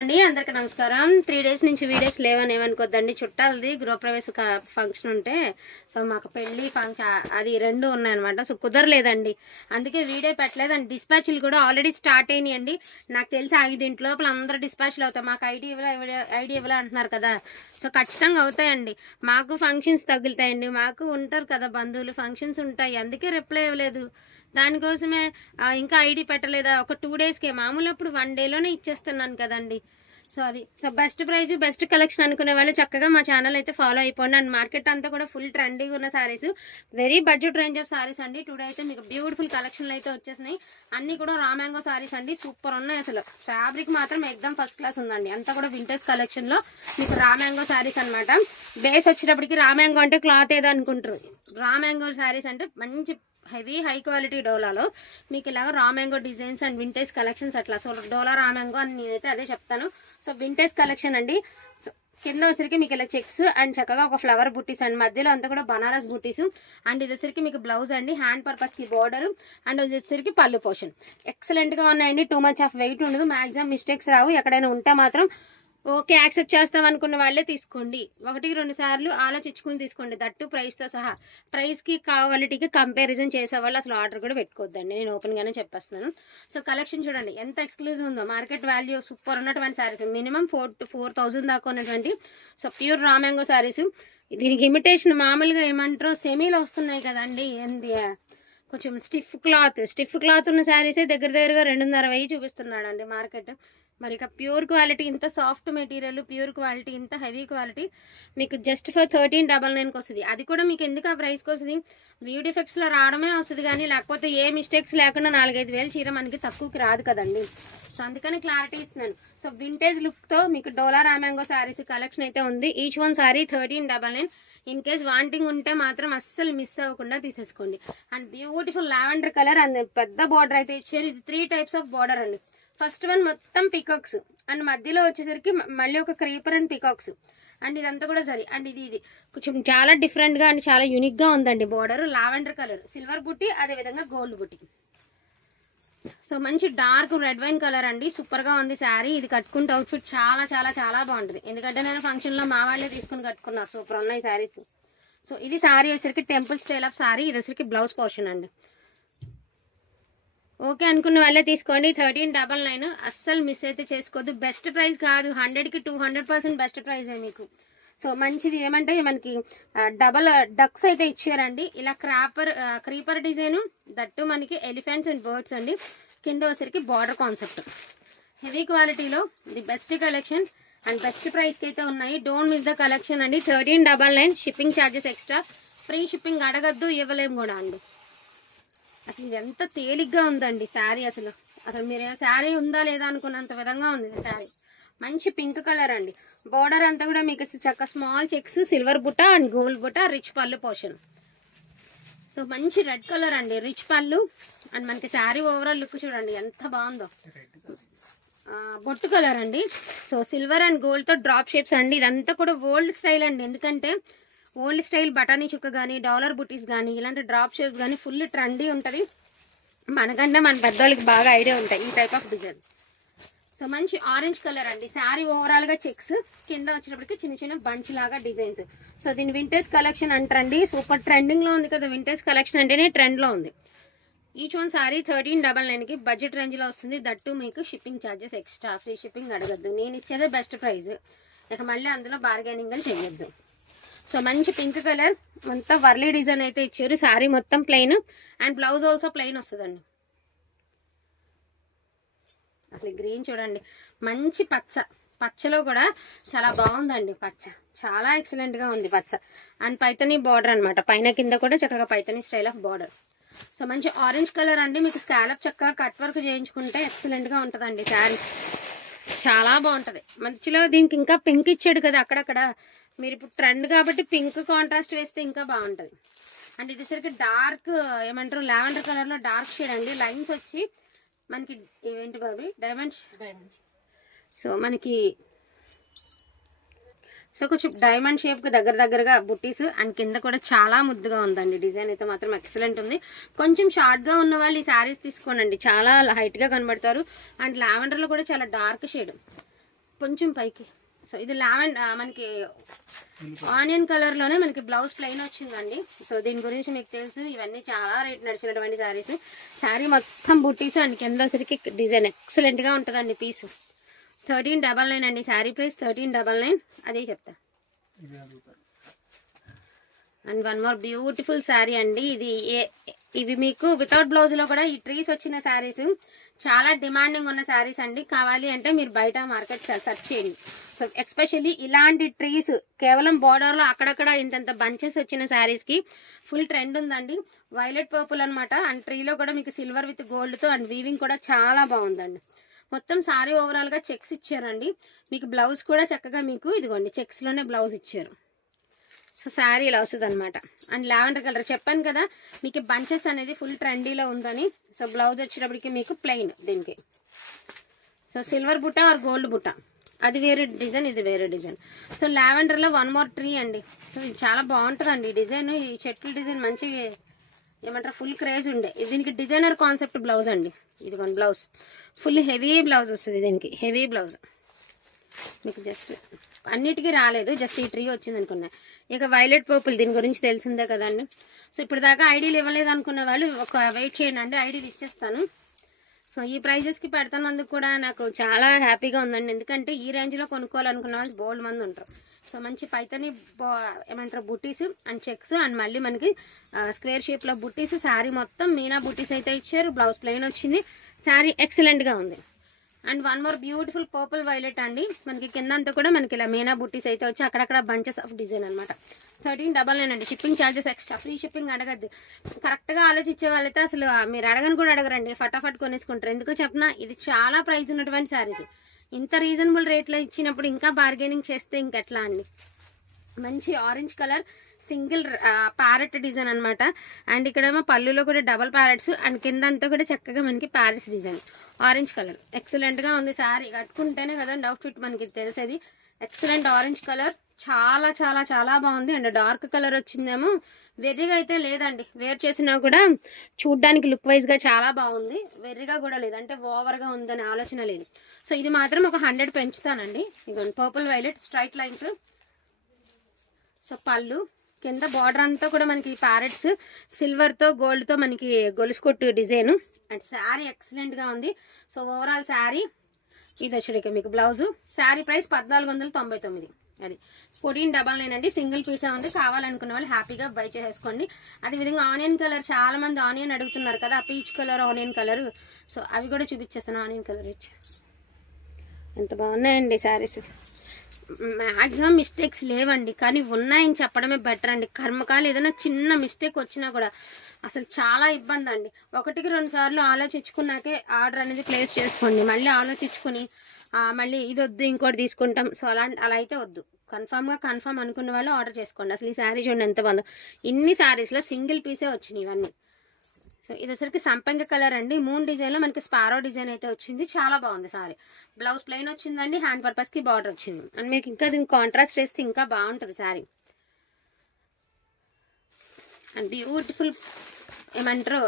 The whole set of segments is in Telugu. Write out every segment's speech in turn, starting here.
అందరికి నమస్కారం 3 డేస్ నుంచి వీడియోస్ లేవని ఏమనుకోద్దండి చుట్టాలది గృహప్రవేశ ఫంక్షన్ ఉంటే సో మాకు పెళ్లి ఫంక్షన్ అది రెండు ఉన్నాయన్నమాట సో కుదరలేదండి అందుకే వీడియో పెట్టలేదు అండ్ డిస్పాచ్లు కూడా ఆల్రెడీ స్టార్ట్ అయినాయండి నాకు తెలిసి 5 ఇంటి లోపల అందరూ డిస్పాచ్లు అవుతాయి మాకు ఐడి ఇవ్వలే అంటున్నారు కదా సో ఖచ్చితంగా అవుతాయండి మాకు ఫంక్షన్స్ తగులుతాయండి మాకు ఉంటారు కదా బంధువులు ఫంక్షన్స్ ఉంటాయి అందుకే రిప్లై ఇవ్వలేదు దానికోసమే ఇంకా ఐడి పెట్టలేదా ఒక 2 డేస్కే మామూలు అప్పుడు 1 డేలోనే ఇచ్చేస్తున్నాను కదండి సో అది so best price best collection అనుకునే వాళ్ళు చక్కగా మా ఛానల్ అయితే ఫాలో అయిపోండి అండ్ మార్కెట్ అంతా కూడా ఫుల్ ట్రెండీగా ఉన్న saris very budget range of saris అండి టుడే అయితే మీకు బ్యూటిఫుల్ కలెక్షన్లు అయితే వచ్చేసినాయి అన్ని కూడా రా మ్యాంగో సారీస్ అండి సూపర్ ఉన్నాయి అసలు ఫ్యాబ్రిక్ మాత్రం ఎక్దమ్ ఫస్ట్ క్లాస్ ఉందండి అంతా కూడా వింటేజ్ కలెక్షన్ లో మీకు రా మ్యాంగో సారీస్ అనమాట బేస్ వచ్చేటప్పటికి రా మ్యాంగో అంటే క్లాత్ ఏదో అనుకుంటారు రా మ్యాంగో సారీస్ అంటే మంచి హెవీ హై క్వాలిటీ డోలాలో మీకు ఇలాగ raw mango designs and vintage collections అట్లా సో డోలా రా మ్యాంగో అని నేనైతే అదే చెప్తాను సో వింటేజ్ కలెక్షన్ అండి సో కింద వచ్చరికి మీకు ఇలా చెక్స్ అండ్ చక్కగా ఒక ఫ్లవర్ బుట్టీస్ అండ్ మధ్యలో అంతా కూడా బనారస్ బుట్టీస్ అండ్ ఇది వచ్చరికి మీకు బ్లౌజ్ అండి హ్యాండ్ పర్పస్ కి బోర్డర్ అండ్ ఇది వచ్చరికి పళ్ళు పోర్షన్ ఎక్సలెంట్ గా ఉన్నాయండి టూ మచ్ ఆఫ్ వెయిట్ ఉండదు మాక్సిమం మిస్టేక్స్ రావు ఎక్కడైనా ఉంటే మాత్రం ఓకే యాక్సెప్ట్ చేస్తాం అనుకున్న వాళ్ళే తీసుకోండి 1-2 సార్లు ఆలోచించుకుని తీసుకోండి దట్టు ప్రైస్తో సహా ప్రైస్కి క్వాలిటీకి కంపారిజన్ చేసేవాళ్ళు అసలు ఆర్డర్ కూడా పెట్టుకోవద్దండి నేను ఓపెన్గానే చెప్పేస్తున్నాను సో కలెక్షన్ చూడండి ఎంత ఎక్స్క్లూజివ్ ఉందో మార్కెట్ వాల్యూ సూపర్ ఉన్నటువంటి శారీస్ మినిమం 4,000 దాకా ఉన్నటువంటి so pure raw mango saris దీనికి ఇమిటేషన్ మామూలుగా ఏమంటారో సెమీలో వస్తున్నాయి కదండి ఏంది కొంచెం స్టిఫ్ క్లాత్ ఉన్న శారీసే దగ్గరగా 2,500 చూపిస్తున్నాడు అండి మార్కెట్ మరి ఇక ప్యూర్ క్వాలిటీ ఇంత సాఫ్ట్ మెటీరియల్ ప్యూర్ క్వాలిటీ ఇంత హెవీ క్వాలిటీ మీకు జస్ట్ ఫర్ 1399కి వస్తుంది అది కూడా మీకు ఎందుకు ఆ ప్రైస్కి వస్తుంది వ్యూ డిఫెక్ట్స్లో రావడమే వస్తుంది కానీ లేకపోతే ఏ మిస్టేక్స్ లేకుండా 4-5 వేలు చీర మనకి తక్కువకి రాదు కదండి సో అందుకని క్లారిటీ ఇస్తున్నాను సో వింటేజ్ లుక్తో మీకు డోలా రా మ్యాంగో శారీస్ కలెక్షన్ అయితే ఉంది each one sari 1399 in case wanting ఉంటే మాత్రం అస్సలు మిస్ అవ్వకుండా తీసేసుకోండి and beautiful lavender colour and పెద్ద బార్డర్ అయితే ఇచ్చారు ఇది 3 టైప్స్ ఆఫ్ బార్డర్ అండి ఫస్ట్ వన్ మొత్తం పికాక్స్ అండ్ మధ్యలో వచ్చేసరికి మళ్ళీ ఒక క్రీపర్ అండ్ పికాక్స్ అండ్ ఇదంతా కూడా సరే అండ్ ఇది కొంచెం చాలా డిఫరెంట్గా అండ్ చాలా యూనిక్గా ఉందండి బార్డర్ లావెండర్ కలర్ సిల్వర్ బుట్టి అదేవిధంగా గోల్డ్ బుట్టి సో మంచి డార్క్ రెడ్ వైన్ కలర్ అండి సూపర్గా ఉంది శారీ ఇది కట్టుకుంటే అవుట్ఫిట్ చాలా చాలా చాలా బాగుంటుంది ఎందుకంటే నేను ఫంక్షన్లో మా వాళ్ళే తీసుకుని కట్టుకున్నా సూపర్ ఉన్నాయి శారీస్ సో ఇది శారీ వచ్చేసరికి టెంపుల్ స్టైల్ ఆఫ్ శారీ ఇది వచ్చేసరికి బ్లౌజ్ పోర్షన్ అండి ఓకే అనుకున్న వాళ్ళే తీసుకోండి 1399 అస్సలు మిస్ అయితే చేసుకోవద్దు బెస్ట్ ప్రైస్ కాదు 100కి 200% బెస్ట్ ప్రైజే మీకు సో మంచిది ఏమంటే మనకి డబల్ డక్స్ అయితే ఇచ్చారండి ఇలా క్రీపర్ డిజైన్ దట్టు మనకి ఎలిఫెంట్స్ అండ్ బర్డ్స్ అండి కింద వచ్చరికి బార్డర్ కాన్సెప్ట్ హెవీ క్వాలిటీలో the best collection and best ప్రైస్కి అయితే ఉన్నాయి డోంట్ మిస్ ద కలెక్షన్ అండి 1399 shipping charges extra free shipping అడగద్దు ఇవ్వలేము కూడా అండి అసలు ఇది ఎంత తేలిగ్గా ఉందండి శారీ అసలు మీరు శారీ ఉందా లేదా అనుకున్నంత విధంగా ఉంది శారీ మంచి పింక్ కలర్ అండి బార్డర్ అంతా కూడా మీకు చక్క స్మాల్ చెక్స్ సిల్వర్ బుట్ట అండ్ గోల్డ్ బుట్ట రిచ్ పళ్ళు పోర్షన్ సో మంచి రెడ్ కలర్ అండి రిచ్ పళ్ళు అండ్ మనకి శారీ ఓవరాల్ లుక్ చూడండి ఎంత బాగుందో బొట్టు కలర్ అండి సో సిల్వర్ అండ్ గోల్డ్తో డ్రాప్ షేప్స్ అండి ఇదంతా కూడా ఓల్డ్ స్టైల్ అండి ఎందుకంటే ఓల్డ్ స్టైల్ బటానీ చుక్క కానీ డాలర్ బుటీస్ కానీ ఇలాంటి డ్రాప్ షేప్స్ కానీ ఫుల్ ట్రెండీ ఉంటుంది మనకంటే మన పెద్దవాళ్ళకి బాగా ఐడియా ఉంటాయి ఈ టైప్ ఆఫ్ డిజైన్ సో మంచి ఆరెంజ్ కలర్ అండి శారీ ఓవరాల్గా చెక్స్ కింద వచ్చినప్పటికి చిన్న చిన్న బంచ్ లాగా డిజైన్స్ సో దీని వింటేజ్ కలెక్షన్ అంటారండి సూపర్ ట్రెండింగ్లో ఉంది కదా వింటేజ్ కలెక్షన్ అంటేనే ట్రెండ్లో ఉంది ఈచ్ వన్ శారీ 1399కి బడ్జెట్ రేంజ్లో వస్తుంది దట్టు మీకు shipping charges extra free shipping అడగద్దు నేను ఇచ్చేదే బెస్ట్ ప్రైస్ ఇక మళ్ళీ అందులో బార్గెనింగ్ అని చేయొద్దు సో మంచి పింక్ కలర్ అంతా వర్లీ డిజైన్ అయితే ఇచ్చారు శారీ మొత్తం plain and blouse also plain వస్తుందండి అసలు గ్రీన్ చూడండి మంచి పచ్చలో కూడా చాలా బాగుందండి పచ్చ చాలా ఎక్సలెంట్గా ఉంది పచ్చ అండ్ పైతనీ బార్డర్ అనమాట పైన కింద కూడా చక్కగా Paithani style of border so మంచి ఆరెంజ్ కలర్ అండి మీకు స్కాలప్ చక్కగా కట్ వర్క్ చేయించుకుంటే ఎక్సలెంట్గా ఉంటుందండి శారీ చాలా బాగుంటుంది మధ్యలో దీనికి ఇంకా పింక్ ఇచ్చాడు కదా అక్కడక్కడ మీరు ఇప్పుడు ట్రెండ్ కాబట్టి పింక్ కాంట్రాస్ట్ వేస్తే ఇంకా బాగుంటుంది అండ్ ఇది సరికి డార్క్ ఏమంటారు లావెండర్ కలర్లో డార్క్ షేడ్ అండి లైన్స్ వచ్చి మనకి ఏంటి బాబీ డైమండ్స్ సో మనకి సో కొంచెం డైమండ్ షేప్కి దగ్గరగా బుట్టీస్ అండ్ కింద కూడా చాలా ముద్దుగా ఉందండి డిజైన్ అయితే మాత్రం ఎక్సలెంట్ ఉంది కొంచెం షార్ట్గా ఉన్న వాళ్ళు ఈ శారీస్ తీసుకోనండి చాలా హైట్గా కనబడతారు అండ్ లావెండర్లో కూడా చాలా డార్క్ షేడ్ కొంచెం పైకి. సో ఇది మనకి ఆనియన్ కలర్లోనే మనకి బ్లౌజ్ ప్లెయిన్ వచ్చిందండి. సో దీని గురించి మీకు తెలుసు, ఇవన్నీ చాలా రేట్ నడిచినటువంటి శారీస్. శారీ మొత్తం బుట్టీస్ అండ్ కింద సరికి డిజైన్ ఎక్సలెంట్గా ఉంటుందండి. పీసు 1399 అండి. శారీ ప్రైస్ 1399. అదే చెప్తా. And one more beautiful sari అండి. ఇవి మీకు వితౌట్ బ్లౌజ్లో కూడా ఈ ట్రీస్ వచ్చిన శారీస్ చాలా డిమాండింగ్ ఉన్న శారీస్ అండి. కావాలి అంటే మీరు బయట మార్కెట్ సెర్చ్ చేయండి. సో ఎస్పెషల్లీ ఇలాంటి ట్రీస్ కేవలం బార్డర్లో అక్కడక్కడ ఇంతంత బంచెస్ వచ్చిన శారీస్కి ఫుల్ ట్రెండ్ ఉందండి. వైలెట్ పర్పుల్ అనమాట. అండ్ ట్రీలో కూడా మీకు సిల్వర్ విత్ గోల్డ్తో అండ్ వీవింగ్ కూడా చాలా బాగుందండి. మొత్తం శారీ ఓవరాల్గా చెక్స్ ఇచ్చారండి. మీకు బ్లౌజ్ కూడా చక్కగా మీకు ఇదిగోండి చెక్స్లోనే బ్లౌజ్ ఇచ్చారు. సో శారీ ఇలా వస్తుంది అనమాట. అండ్ లావెండర్ కలర్ చెప్పాను కదా మీకు బంచెస్ అనేది ఫుల్ ట్రెండీలో ఉందని. సో బ్లౌజ్ వచ్చేటప్పటికి మీకు ప్లెయిన్ దీనికి. సో సిల్వర్ బుట్ట ఆర్ గోల్డ్ బుట్ట, అది వేరే డిజైన్, ఇది వేరే డిజైన్. సో లావెండర్లో వన్ మోర్ ట్రీ అండి. సో ఇది చాలా బాగుంటుందండి డిజైన్. ఈ చెట్ల డిజైన్ మంచి ఏమంటారు ఫుల్ క్రేజ్ ఉండే. దీనికి డిజైనర్ కాన్సెప్ట్ బ్లౌజ్ అండి. ఇదిగోండి బ్లౌజ్ ఫుల్ హెవీ బ్లౌజ్ వస్తుంది. దీనికి హెవీ బ్లౌజ్ మీకు జస్ట్ అన్నిటికీ రాలేదు, జస్ట్ ఈ ట్రీ వచ్చింది అనుకున్నా. ఇక వైలెట్ పర్పుల్ దీని గురించి తెలిసిందే కదండి. సో ఇప్పుడు దాకా ఐడీలు ఇవ్వలేదు అనుకున్న వాళ్ళు ఒక వెయిట్ చేయండి అండి, ఐడీలు ఇచ్చేస్తాను. సో ఈ ప్రైజెస్కి పెడుతున్నందుకు కూడా నాకు చాలా హ్యాపీగా ఉందండి. ఎందుకంటే ఈ రేంజ్లో కొనుక్కోవాలనుకున్న వాళ్ళు బోల్డ్ మంది ఉంటారు. సో మంచి పైతని ఏమంటారు బుట్టీస్ అండ్ చెక్స్ అండ్ మళ్ళీ మనకి స్క్వేర్ షేప్లో బుట్టీస్. శారీ మొత్తం మీనా బుట్టీస్ అయితే ఇచ్చారు. బ్లౌజ్ ప్లెయిన్ వచ్చింది. శారీ ఎక్సలెంట్గా ఉంది. And one more beautiful purple violet అండి. మనకి కిందంతా కూడా మనకి ఇలా మీనా బుట్టీస్ అయితే వచ్చి అక్కడక్కడ బంచెస్ ఆఫ్ డిజైన్ అనమాట. 1399 అండి. Shipping charges extra, free shipping అడగద్దు. కరెక్ట్గా ఆలోచించే వాళ్ళైతే అసలు మీరు అడగని కూడా అడగరండి, ఫటాఫట్ కొనేసుకుంటారు. ఎందుకు చెప్పినా ఇది చాలా ప్రైస్ ఉన్నటువంటి శారీస్. ఇంత రీజనబుల్ రేట్లో ఇచ్చినప్పుడు ఇంకా బార్గెనింగ్ చేస్తే ఇంకెట్లా అండి. మంచి orange colour single parrot design అనమాట. అండ్ ఇక్కడేమో పళ్ళులో కూడా డబల్ ప్యారెట్స్ అండ్ కిందంతా కూడా చక్కగా మనకి ప్యారెట్స్ డిజైన్. ఆరెంజ్ కలర్ ఎక్సలెంట్గా ఉంది. శారీ కట్టుకుంటేనే కదండి అవుట్ఫిట్ మనకి తెలిసేది. ఎక్సలెంట్ ఆరెంజ్ కలర్ చాలా చాలా చాలా బాగుంది. అండ్ డార్క్ కలర్ వచ్చిందేమో వెర్రిగా అయితే లేదండి. వేర్ చేసినా కూడా చూడ్డానికి లుక్ వైజ్గా చాలా బాగుంది. వెర్రిగా కూడా లేదు, అంటే ఓవర్గా ఉందనే ఆలోచన లేదు. సో ఇది మాత్రం ఒక 100 పెంచుతానండి. ఇదిగోండి purple violet straight lines. So పళ్ళు కింద బార్డర్ అంతా కూడా మనకి ప్యారెట్స్ సిల్వర్తో గోల్డ్తో మనకి గొలుసుకొట్టు డిజైన్. అండ్ శారీ ఎక్సలెంట్గా ఉంది. సో ఓవరాల్ శారీ ఇది వచ్చేటికి మీకు బ్లౌజు. శారీ ప్రైస్ 1499. అది 1499 అండి. సింగిల్ పీసే ఉంది. కావాలనుకున్న వాళ్ళు హ్యాపీగా బై చేసేసుకోండి. అదేవిధంగా ఆనియన్ కలర్ చాలా మంది ఆనియన్ అడుగుతున్నారు కదా, peach colour onion colour. So అవి కూడా చూపించేస్తాను. ఆనియన్ కలర్ ఇచ్చి ఎంత బాగున్నాయండి శారీస్. మ్యాక్సిమం మిస్టేక్స్ లేవండి, కానీ ఉన్నాయని చెప్పడమే బెటర్ అండి. కర్మకాలు ఏదైనా చిన్న మిస్టేక్ వచ్చినా కూడా అసలు చాలా ఇబ్బంది అండి. 1-2 సార్లు ఆలోచించుకున్నాకే ఆర్డర్ అనేది ప్లేస్ చేసుకోండి. మళ్ళీ ఆలోచించుకుని మళ్ళీ ఇది వద్దు ఇంకోటి తీసుకుంటాం. సో అలా అయితే వద్దు. కన్ఫామ్ అనుకున్న వాళ్ళు ఆర్డర్ చేసుకోండి. అసలు ఈ శారీ చూడండి ఎంత బాగుందో. ఇన్ని శారీస్లో సింగిల్ పీసే వచ్చినాయి ఇవన్నీ. సో ఇది వచ్చరికి సంపంగి కలర్ అండి. 3 డిజైన్లో మనకి స్పారో డిజైన్ అయితే వచ్చింది. చాలా బాగుంది సారీ. బ్లౌజ్ ప్లెయిన్ వచ్చిందండి. హ్యాండ్ పర్పస్కి బార్డర్ వచ్చింది. అండ్ మీకు ఇంకా దీనికి కాంట్రాస్ట్ చేస్తే ఇంకా బాగుంటుంది శారీ. అండ్ బ్యూటిఫుల్ ఏమంటారు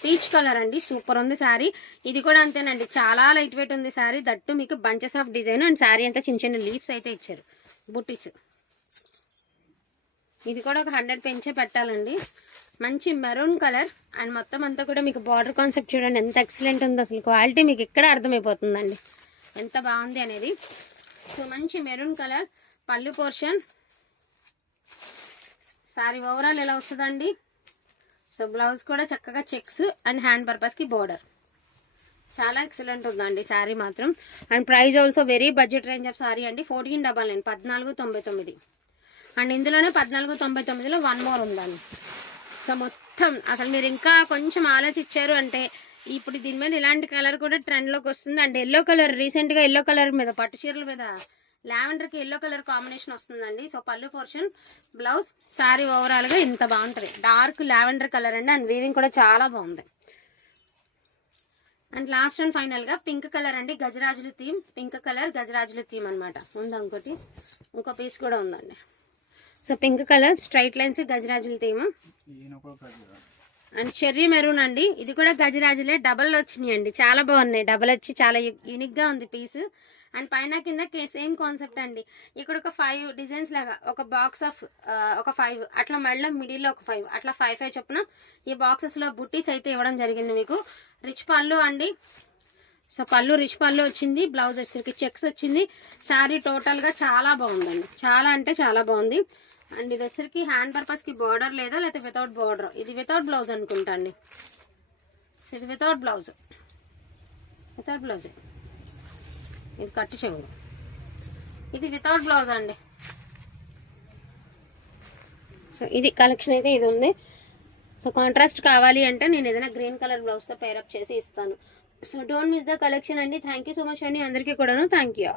పీచ్ కలర్ అండి. సూపర్ ఉంది శారీ. ఇది కూడా అంతేనండి, చాలా లైట్ వెయిట్ ఉంది శారీ. దట్టు మీకు bunches of design and sari అంతా చిన్న చిన్న లీవ్స్ అయితే ఇచ్చారు బుట్టీస్. ఇది కూడా ఒక 100 పెంచే పెట్టాలండి. మంచి మెరూన్ కలర్ అండ్ మొత్తం అంతా కూడా మీకు బార్డర్ కాన్సెప్ట్ చూడండి ఎంత ఎక్సలెంట్ ఉందో. అసలు క్వాలిటీ మీకు ఇక్కడ అర్థమైపోతుందండి ఎంత బాగుంది అనేది. సో మంచి మెరూన్ కలర్ పళ్ళు పోర్షన్. శారీ ఓవరాల్ ఎలా వస్తుందండి. సో బ్లౌజ్ కూడా చక్కగా చెక్స్ అండ్ హ్యాండ్ పర్పస్కి బార్డర్. చాలా ఎక్సలెంట్ ఉందండి శారీ మాత్రం. And price also very budget range of sari అండి. 1499 1499. అండ్ ఇందులోనే 1499లో 1 మోర్ ఉందండి. సో మొత్తం అసలు మీరు ఇంకా కొంచెం ఆలోచించారు అంటే ఇప్పుడు దీని మీద ఇలాంటి కలర్ కూడా ట్రెండ్లోకి వస్తుంది. అండ్ ఎల్లో కలర్ రీసెంట్గా ఎల్లో కలర్ మీద పట్టు చీరల మీద లావెండర్కి ఎల్లో కలర్ కాంబినేషన్ వస్తుందండి. సో పళ్ళు పోర్షన్ బ్లౌజ్ శారీ ఓవరాల్గా ఇంత బాగుంటుంది. డార్క్ లావెండర్ కలర్ అండి. అండ్ వీవింగ్ కూడా చాలా బాగుంది. అండ్ లాస్ట్ అండ్ ఫైనల్గా పింక్ కలర్ అండి. గజరాజుల థీమ్ పింక్ కలర్ గజరాజుల థీమ్ అనమాట. ఉందా ఇంకో పీస్ కూడా ఉందండి. So pink colour straight lines గజరాజుల థీమ్. అండ్ చెర్రీ మెరూన్ అండి. ఇది కూడా గజరాజులే, డబల్ వచ్చినాయి అండి, చాలా బాగున్నాయి. డబల్ వచ్చి చాలా యూనిక్గా ఉంది పీస్. అండ్ పైన కింద సేమ్ కాన్సెప్ట్ అండి. ఇక్కడ ఒక 5 డిజైన్స్ లాగా, ఒక బాక్స్ ఆఫ్ ఒక 5 అట్లా, మళ్ళీ మిడిల్లో ఒక 5 అట్లా 5 చొప్పున ఈ బాక్సెస్లో బుట్టీస్ అయితే ఇవ్వడం జరిగింది మీకు. రిచ్ పళ్ళు అండి. సో పళ్ళు రిచ్ పళ్ళు వచ్చింది. బ్లౌజ్ వచ్చేసరికి చెక్స్ వచ్చింది. శారీ టోటల్గా చాలా బాగుందండి, చాలా అంటే చాలా బాగుంది. అండ్ ఇది వచ్చేసరికి హ్యాండ్ పర్పస్కి బార్డర్ లేదా, లేకపోతే వితౌట్ బార్డర్. ఇది వితౌట్ బ్లౌజ్ అనుకుంటా అండి. సో ఇది వితౌట్ బ్లౌజ్, వితౌట్ బ్లౌజ్. ఇది కట్టు చెవులు, ఇది వితౌట్ బ్లౌజ్ అండి. సో ఇది కలెక్షన్ అయితే ఇది ఉంది. సో కాంట్రాస్ట్ కావాలి అంటే నేను ఏదైనా గ్రీన్ కలర్ బ్లౌజ్తో పేరప్ చేసి ఇస్తాను. So don't miss the collection అండి. థ్యాంక్ యూ సో మచ్ అండి అందరికీ కూడాను. Thank you.